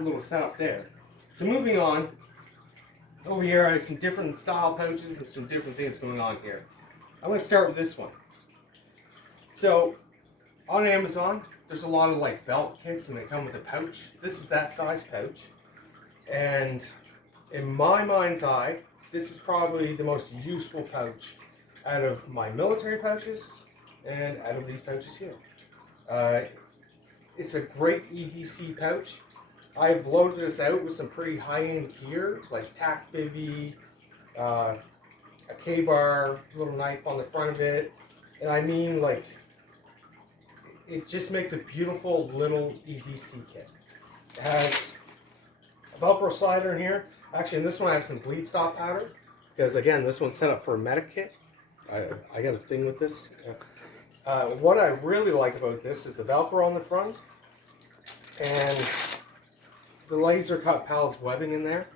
a little setup there. So moving on, over here I have some different style pouches and some different things going on here. I'm going to start with this one. So on Amazon, there's a lot of like belt kits and they come with a pouch. This is that size pouch. And in my mind's eye, this is probably the most useful pouch out of my military pouches and out of these pouches here. It's a great EDC pouch. I've loaded this out with some pretty high-end gear, like tack bivvy, a K-bar, little knife on the front of it. And I mean, like, it just makes a beautiful little EDC kit. It has a Velcro slider in here. Actually, in this one I have some bleed stop powder, because again, this one's set up for a medic kit. I got a thing with this. What I really like about this is the Velcro on the front, and the laser cut pals webbing in there.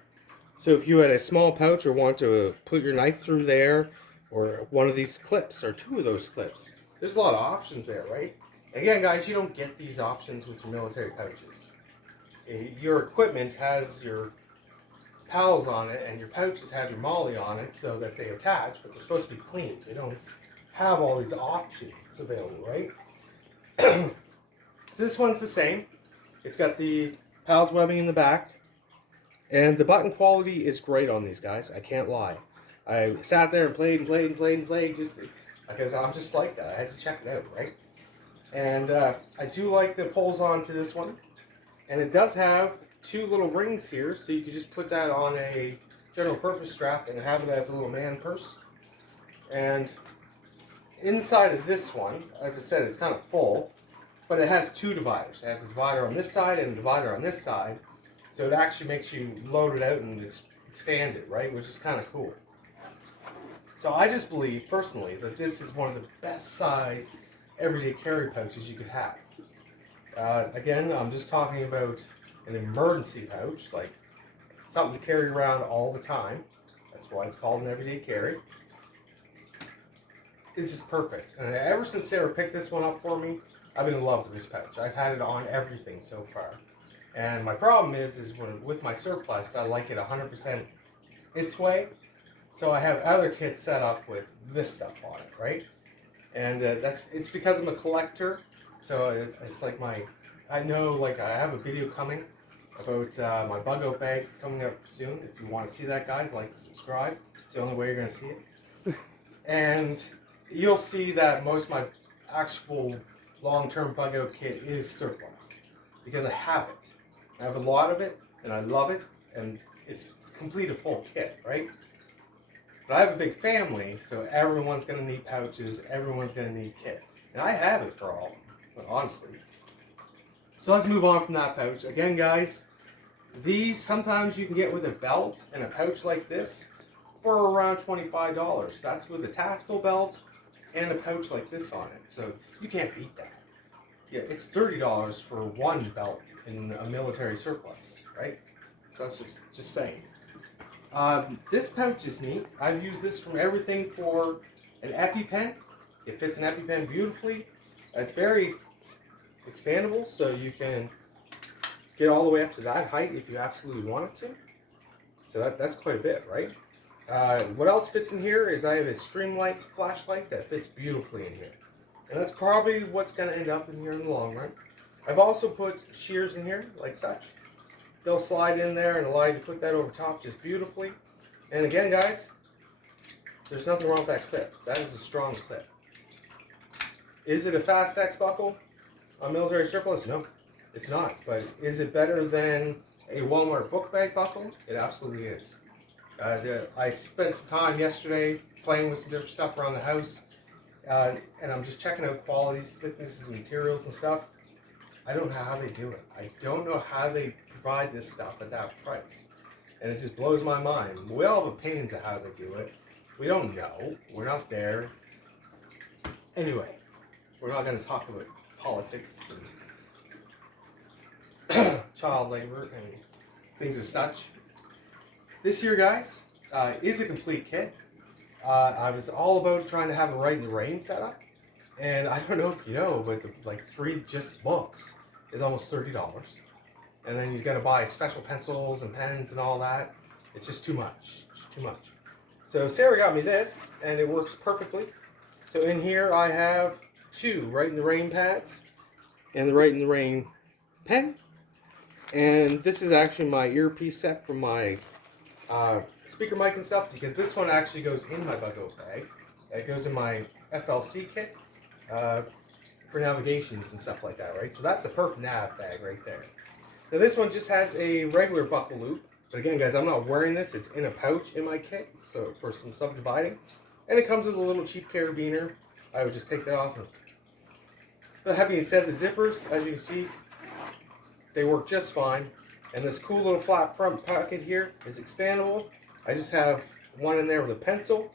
So if you had a small pouch or want to put your knife through there, or one of these clips, or two of those clips, there's a lot of options there, right? Again, guys, you don't get these options with your military pouches. Your equipment has your pals on it, and your pouches have your molly on it so that they attach, but they're supposed to be clean. They don't have all these options available, right? So this one's the same. It's got the pals webbing in the back, and the button quality is great on these guys. I can't lie. I sat there and played just because I'm just like that. I had to check it out, right? And I do like the pulls onto this one, and it does have two little rings here, so you can just put that on a general purpose strap and have it as a little man purse. And inside of this one, as I said, it's kind of full, but it has two dividers. It has a divider on this side and a divider on this side, so it actually makes you load it out and expand it, right? Which is kind of cool. So I just believe, personally, that this is one of the best size everyday carry pouches you could have. Again, I'm just talking about an emergency pouch, like something to carry around all the time. That's why it's called an everyday carry. It's just perfect. And ever since Sarah picked this one up for me, I've been in love with this pouch. I've had it on everything so far. And my problem is when with my surplus, I like it 100% its way. So I have other kits set up with this stuff on it, right? And it's because I'm a collector. So it's like I know, like, I have a video coming about my bug out bag. It's coming up soon. If you want to see that, guys, like, subscribe. It's the only way you're going to see it. And you'll see that most of my actual long-term bug out kit is surplus because I have it. I have a lot of it, and I love it, and it's complete a full kit, right? But I have a big family, so everyone's going to need pouches, everyone's going to need kit. And I have it for all of them, honestly. So let's move on from that pouch. Again, guys, these sometimes you can get with a belt and a pouch like this for around $25. That's with a tactical belt and a pouch like this on it. So you can't beat that. Yeah, it's $30 for one belt in a military surplus, right? So that's just saying. This pouch is neat. I've used this from everything for an EpiPen. It fits an EpiPen beautifully. It's very expandable, so you can get all the way up to that height if you absolutely wanted to. So that's quite a bit, right? What else fits in here is I have a Streamlight flashlight that fits beautifully in here. And that's probably what's going to end up in here in the long run. I've also put shears in here, like such. They'll slide in there and allow you to put that over top just beautifully. And again, guys, there's nothing wrong with that clip. That is a strong clip. Is it a fast X buckle on military surplus? No, it's not. But is it better than a Walmart book bag buckle? It absolutely is. I spent some time yesterday playing with some different stuff around the house, and I'm just checking out qualities, thicknesses, materials and stuff. I don't know how they do it. I don't know how they provide this stuff at that price. And it just blows my mind. We all have opinions of how they do it. We don't know. We're not there. Anyway, we're not going to talk about politics and child labor and things as such. This here, guys, is a complete kit. I was all about trying to have a Right in the Rain setup. And I don't know if you know, but the 3 just books is almost $30. and then you got to buy special pencils and pens and all that. It's just too much. It's too much. So Sarah got me this, and it works perfectly. So in here I have 2 Write in the Rain pads and the Write in the Rain pen. And this is actually my earpiece set for my speaker mic and stuff, because this one actually goes in my bug out bag. It goes in my FLC kit for navigations and stuff like that, right? So that's a perfect nav bag right there. Now this one just has a regular buckle loop. But again, guys, I'm not wearing this. It's in a pouch in my kit, so for some subdividing. And it comes with a little cheap carabiner. I would just take that off. But that being said, the zippers, as you can see, they work just fine. And this cool little flat front pocket here is expandable. I just have one in there with a pencil.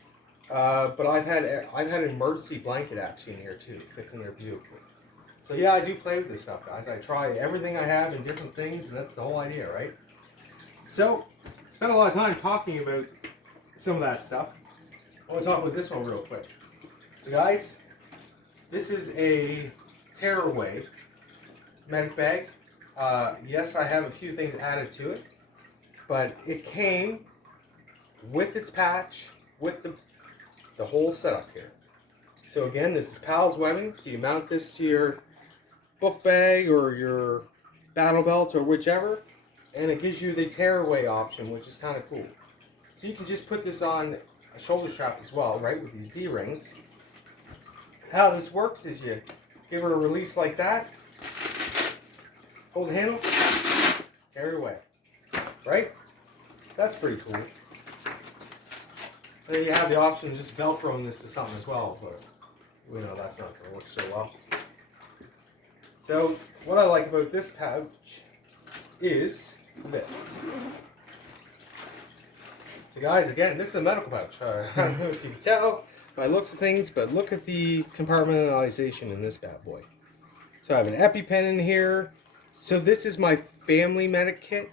But I've had an emergency blanket actually in here too. It fits in there beautifully. So yeah, I do play with this stuff, guys. I try everything I have in different things, and that's the whole idea, right? So, spent a lot of time talking about some of that stuff. I want to talk about this one real quick. So guys, this is a tearaway medic bag. Yes, I have a few things added to it, but it came with its patch, with the whole setup here. So again, this is PALS webbing, so you mount this to your book bag or your battle belt or whichever, and it gives you the tearaway option, which is kind of cool. So you can just put this on a shoulder strap as well, right, with these D-rings. How this works is you give her a release like that, hold the handle, tear it away, right? That's pretty cool. Then you have the option of just Velcroing this to something as well, but we know that's not going to work so well. So what I like about this pouch is this. So guys, again, this is a medical pouch. I don't know if you can tell by looks of things, but look at the compartmentalization in this bad boy. So I have an EpiPen in here. So this is my family medic kit.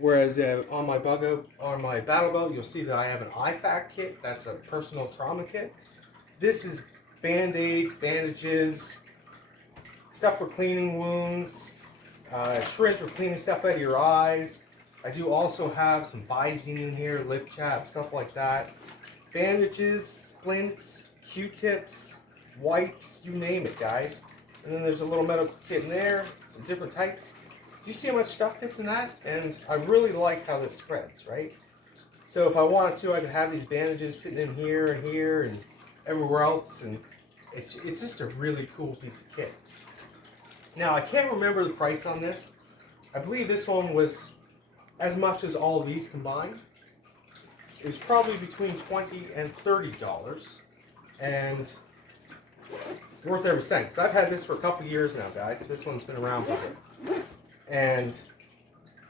Whereas on my battle belt, you'll see that I have an IFAC kit. That's a personal trauma kit. This is band-aids, bandages, stuff for cleaning wounds, syringe for cleaning stuff out of your eyes. I do also have some Visine in here, lip chap, stuff like that. Bandages, splints, Q-tips, wipes, you name it, guys. And then there's a little medical kit in there, some different types. Do you see how much stuff fits in that? And I really like how this spreads, right? So if I wanted to, I could have these bandages sitting in here and everywhere else, and it's just a really cool piece of kit. Now, I can't remember the price on this. I believe this one was as much as all of these combined. It was probably between $20 and $30, and worth every cent. Because I've had this for a couple years now, guys. This one's been around for a bit. And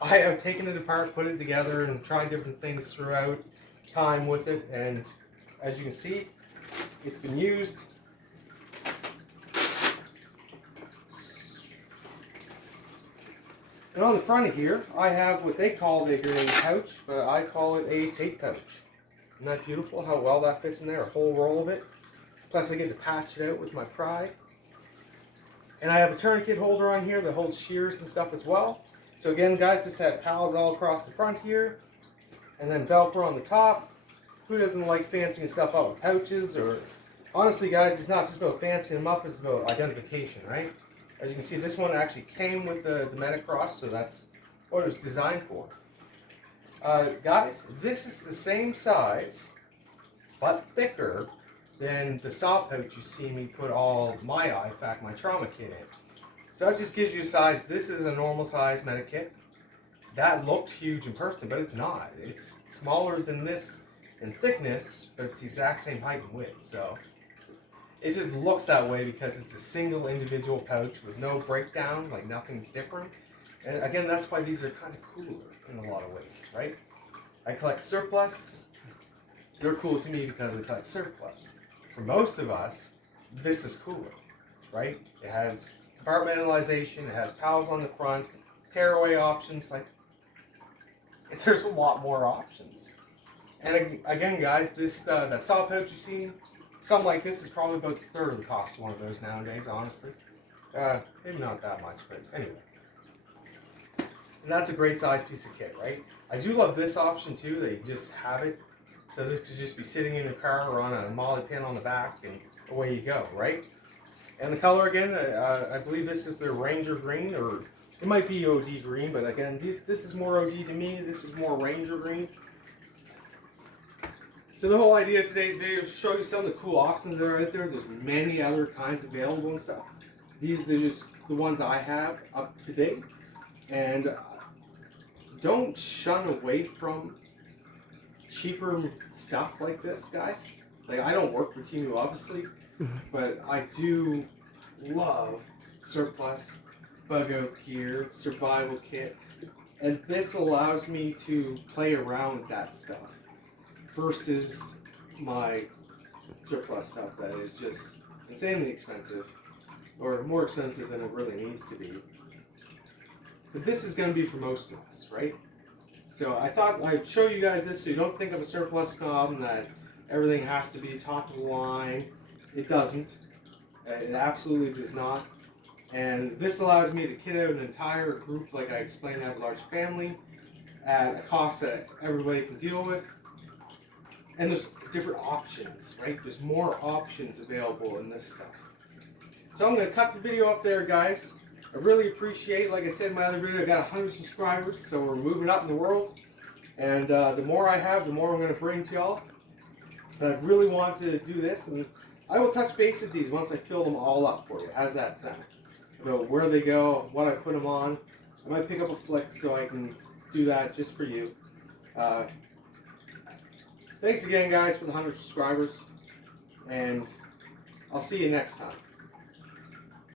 I have taken it apart, put it together, and tried different things throughout time with it. And as you can see, it's been used. And on the front of here, I have what they call the grenade pouch, but I call it a tape pouch. Isn't that beautiful how well that fits in there? A whole roll of it. Plus I get to patch it out with my pry. And I have a tourniquet holder on here that holds shears and stuff as well. So again, guys, this has PALS all across the front here. And then Velcro on the top. Who doesn't like fancying stuff up with pouches? Or honestly, guys, it's not just about fancying them up, it's about identification, right? As you can see, this one actually came with the Metacross, so that's what it was designed for. Guys, this is the same size, but thicker than the saw pouch you see me put all my IFAC, my trauma kit in. So that just gives you a size. This is a normal size medic kit. That looked huge in person, but it's not. It's smaller than this in thickness, but it's the exact same height and width. So it just looks that way because it's a single individual pouch with no breakdown, like nothing's different. And again, that's why these are kind of cooler in a lot of ways, right? I collect surplus. They're cool to me because I collect surplus. For most of us, this is cooler, right? It has compartmentalization, it has PALS on the front, tearaway options, like, there's a lot more options. And again, guys, this that saw pouch you seen, something like this is probably about a third of the cost of one of those nowadays, honestly. Maybe not that much, but anyway. And that's a great size piece of kit, right? I do love this option too, that you just have it. So this could just be sitting in your car or on a molly pin on the back, and away you go, right? And the color again, I believe this is the Ranger Green, or it might be OD Green, but again, this is more OD to me. This is more Ranger Green. So the whole idea of today's video is to show you some of the cool options that are out there. There's many other kinds available and stuff. These are just the ones I have up to date. And don't shun away from cheaper stuff like this, guys. Like, I don't work for Temu, obviously, but I do love surplus, bug out gear, survival kit, and this allows me to play around with that stuff versus my surplus stuff that is just insanely expensive, or more expensive than it really needs to be. But this is going to be for most of us, right? So I thought I'd show you guys this so you don't think of a surplus snob and that everything has to be top of the line. It doesn't. It absolutely does not. And this allows me to kit out an entire group, like I explained, I have a large family, at a cost that everybody can deal with. And there's different options, right? There's more options available in this stuff. So I'm going to cut the video up there, guys. I really appreciate, like I said in my other video, I got 100 subscribers, so we're moving up in the world. And the more I have, the more I'm going to bring to y'all. But I really want to do this, and I will touch base with these once I fill them all up for you. How's that sound? About where they go, what I put them on. I might pick up a flick so I can do that just for you. Thanks again, guys, for the 100 subscribers, and I'll see you next time.